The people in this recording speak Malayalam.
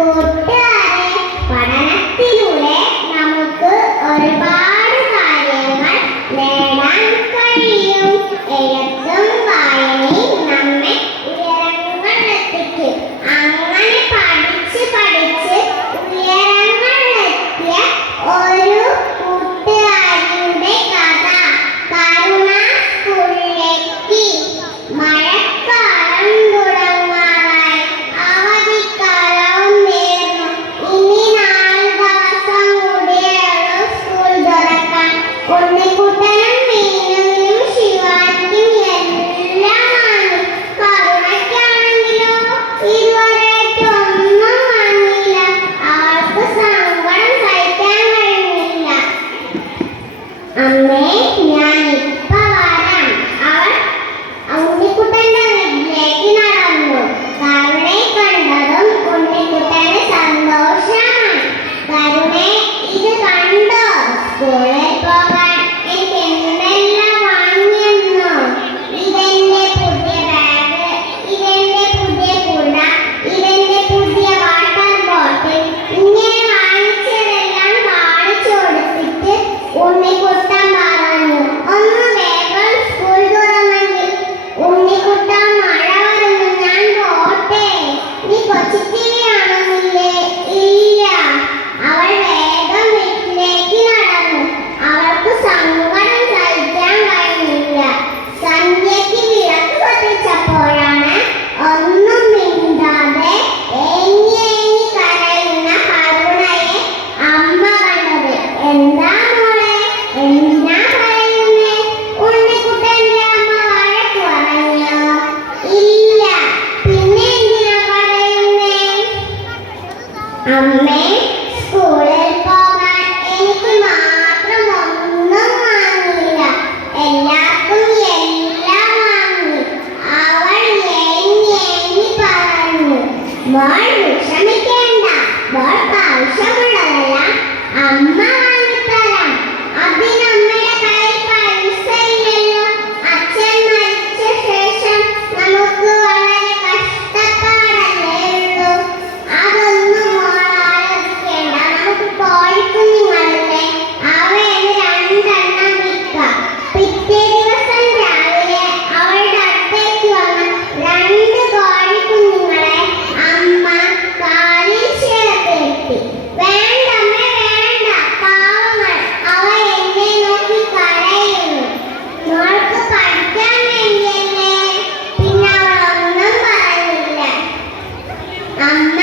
കൂട്ടുകാരെ, പഠനത്തിലൂടെ നമുക്ക് ഒരുപാട് കാര്യങ്ങൾ നേടാൻ കഴിയും. എഴുത്തും വായനയും നമ്മെ ഉയരങ്ങളിലെത്തിക്കും. അങ്ങനെ പഠിച്ച് ഉയരങ്ങളിലെത്തിയ ഒരു കൂട്ടുകാരിയുടെ കഥ. കരുണ സ്കൂളിലേക്ക്. മഴക്കാലം തുടങ്ങാറായി. അവധിക്കാലവും നേർന്നു. ഇനി 4 ദിവസം കൂടിയുള്ളൂ സ്കൂൾ തുറക്കാൻ. ഉണ്ണിക്കുട്ടനും മീനുവിനും ശിവാനിക്കും എല്ലാം വാങ്ങി. കരുണയ്ക്കാണെങ്കിലോ ഇതുവരെയായിട്ട് ഒന്നും വാങ്ങിയില്ല. അവൾക്ക് സങ്കടം സഹിക്കാൻ കഴിഞ്ഞില്ല. അമ്മേ, ഞാൻ ഇപ്പ വരാം. അവൾ ഉണ്ണിക്കുട്ടന്റെ വീട്ടിലേക്ക് നടന്നു. കരുണയെ കണ്ടതും ഉണ്ണിക്കുട്ടന് സന്തോഷമായി. കരുണേ, ഇത് കണ്ടോ? സ്കൂളിൽ പോകാൻ എനിക്ക് എന്തെല്ലാം വാങ്ങിയെന്നോ? ഇതെന്റെ പുതിയ ബാഗ്, ഇതെന്റെ പുതിയ കുട, ഇതെന്റെ പുതിയ വാട്ടർ ബോട്ടിൽ. ഇങ്ങനെ വാങ്ങിച്ചതെല്ലാം കാണിച്ചു കൊടുത്തിട്ട് ഉണ്ണിക്കുട്ടൻ പറഞ്ഞു, ഒന്ന് വേഗം സ്കൂൾ തുറന്നെങ്കിൽ. ഉണ്ണിക്കുട്ട, മഴ വരുന്നു, ഞാൻ പോട്ടെ. നീ കൊച്ചിത്തിരി കാണുന്നില്ലേ? ഇല്ല. അവൾ വേഗം വീട്ടിലേക്ക് നടന്നു. അവൾക്ക് സങ്കടം സഹിക്കാൻ കഴിഞ്ഞില്ല. സന്ധ്യയ്ക്ക് വിളക്ക് കത്തിച്ചപ്പോഴാണ് ഒന്നും മിണ്ടാതെ ഏങ്ങി ഏങ്ങി കരയുന്ന കരുണയെ അമ്മ കണ്ടത്. എന്താ മോളെ, എന്തിനാ കരയുന്നേ? ഉണ്ണിക്കുട്ടന്റെ അമ്മ വഴക്ക് പറഞ്ഞോ? ഇല്ല. പിന്നെ എന്തിനാ കരയുന്നേ? അമ്മേ, സ്കൂളിൽ പോകാൻ എനിക്ക് മാത്രം ഒന്നും വാങ്ങിയില്ല. എല്ലാവർക്കും എല്ലാം വാങ്ങി. അവൾ ഏങ്ങി ഏങ്ങി പറഞ്ഞു. മോൾ വിഷമിക്കേണ്ട. മോൾക്ക് ആവശ്യമുള്ളതെല്ലാം അമ്മ വാങ്ങിത്തരാം. അതിനമ്മയുടെ കയ്യിൽ പൈസ ഇല്ലല്ലോ. അച്ഛൻ മരിച്ച ശേഷം നമുക്ക് വളരെ കഷ്ടപ്പാടല്ലേ ഉള്ളൂ. അതൊന്നും മോൾ ആലോചിക്കേണ്ട. നമുക്ക് കോഴിക്കുഞ്ഞുങ്ങളല്ലേ, അവയെ 2 എണ്ണം വിൽക്കാം. പിറ്റേ ദിവസം രാവിലെ അവളുടെ അടുത്തേക്ക് വന്ന 2 കോഴിക്കുഞ്ഞുങ്ങളെ അമ്മ കാലിൽ ചേർത്തിരുത്തി. വേണ്ടമ്മേ, വേണ്ട, പാവങ്ങൾ, അവ എന്നെ നോക്കി കരയുന്നു. മോൾക്ക് പഠിക്കാൻ വേണ്ടിയല്ലേ. പിന്നെ അവൾ ഒന്നും പറഞ്ഞില്ല. അമ്മ